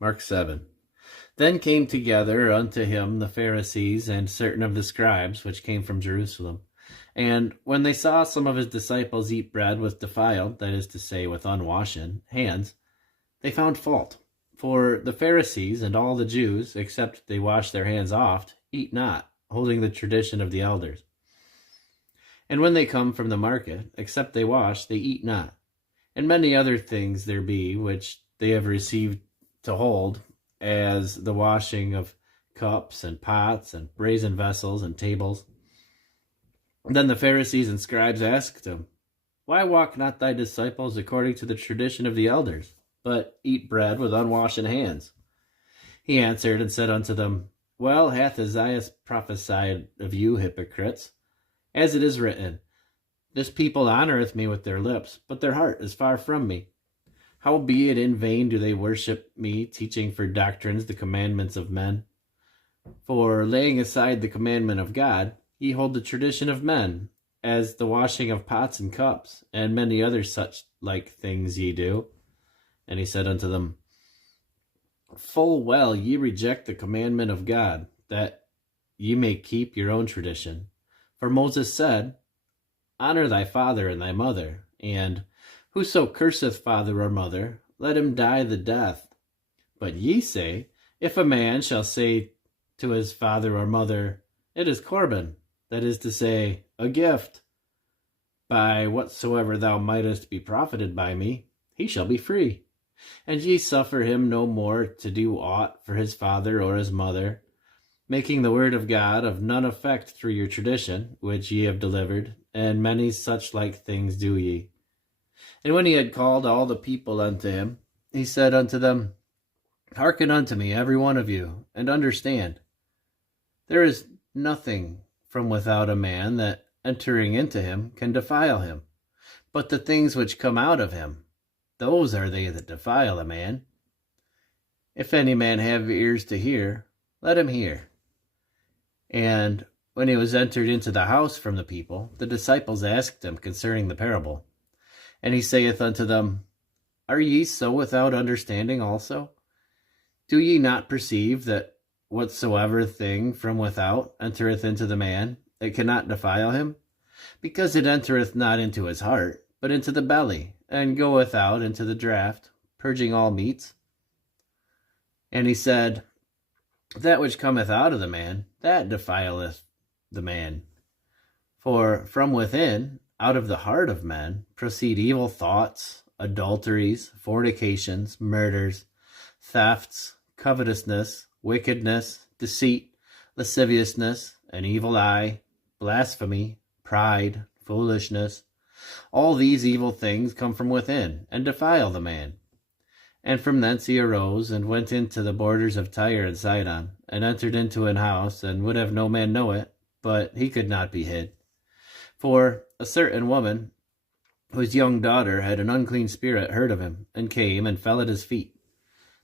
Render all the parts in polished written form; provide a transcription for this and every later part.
Mark 7. Then came together unto him the Pharisees and certain of the scribes which came from Jerusalem. And when they saw some of his disciples eat bread with defiled, that is to say, with unwashen hands, they found fault. For the Pharisees and all the Jews, except they wash their hands oft, eat not, holding the tradition of the elders. And when they come from the market, except they wash, they eat not. And many other things there be which they have received to hold, as the washing of cups and pots and brazen vessels and tables. Then the Pharisees and scribes asked him, Why walk not thy disciples according to the tradition of the elders, but eat bread with unwashen hands? He answered and said unto them, Well hath Isaiah prophesied of you, hypocrites, as it is written, This people honoreth me with their lips, but their heart is far from me. Howbeit in vain do they worship me, teaching for doctrines the commandments of men. For laying aside the commandment of God, ye hold the tradition of men, as the washing of pots and cups, and many other such like things ye do. And he said unto them, Full well ye reject the commandment of God, that ye may keep your own tradition. For Moses said, Honor thy father and thy mother, and whoso curseth father or mother, let him die the death. But ye say, If a man shall say to his father or mother, It is Corban, that is to say, a gift, by whatsoever thou mightest be profited by me, he shall be free. And ye suffer him no more to do aught for his father or his mother, making the word of God of none effect through your tradition, which ye have delivered, and many such like things do ye. And when he had called all the people unto him, he said unto them, Hearken unto me, every one of you, and understand. There is nothing from without a man that entering into him can defile him, but the things which come out of him, those are they that defile a man. If any man have ears to hear, let him hear. And when he was entered into the house from the people, the disciples asked him concerning the parable. And he saith unto them, Are ye so without understanding also? Do ye not perceive that whatsoever thing from without entereth into the man, it cannot defile him? Because it entereth not into his heart, but into the belly, and goeth out into the draught, purging all meats. And he said, That which cometh out of the man, that defileth the man. For from within, out of the heart of men, proceed evil thoughts, adulteries, fornications, murders, thefts, covetousness, wickedness, deceit, lasciviousness, an evil eye, blasphemy, pride, foolishness. All these evil things come from within, and defile the man. And from thence he arose, and went into the borders of Tyre and Sidon, and entered into an house, and would have no man know it, but he could not be hid. For a certain woman, whose young daughter had an unclean spirit, heard of him, and came and fell at his feet.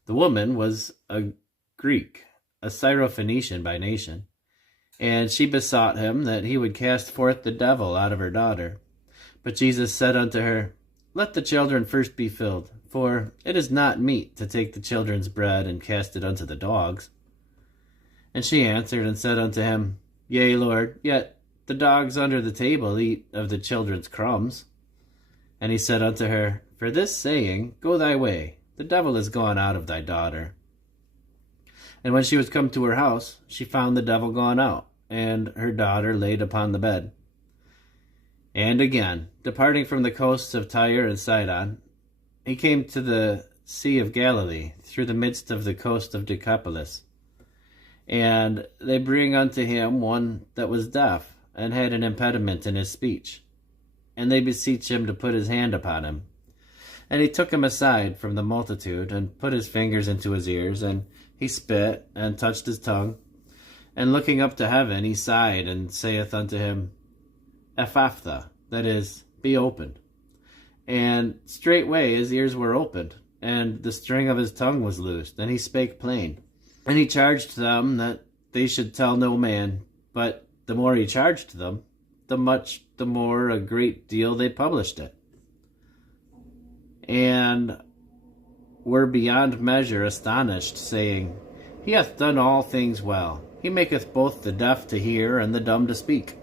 The woman was a Greek, a Syrophoenician by nation, and she besought him that he would cast forth the devil out of her daughter. But Jesus said unto her, Let the children first be filled, for it is not meet to take the children's bread and cast it unto the dogs. And she answered and said unto him, Yea, Lord, yet the dogs under the table eat of the children's crumbs. And he said unto her, For this saying, go thy way, the devil is gone out of thy daughter. And when she was come to her house, she found the devil gone out, and her daughter laid upon the bed. And again, departing from the coasts of Tyre and Sidon, he came to the Sea of Galilee, through the midst of the coast of Decapolis. And they bring unto him one that was deaf, and had an impediment in his speech. And they beseech him to put his hand upon him. And he took him aside from the multitude, and put his fingers into his ears, and he spit, and touched his tongue. And looking up to heaven, he sighed, and saith unto him, Ephphatha, that is, be opened. And straightway his ears were opened, and the string of his tongue was loosed, and he spake plain. And he charged them that they should tell no man, but the more he charged them, the more a great deal they published it. And were beyond measure astonished, saying, He hath done all things well. He maketh both the deaf to hear and the dumb to speak.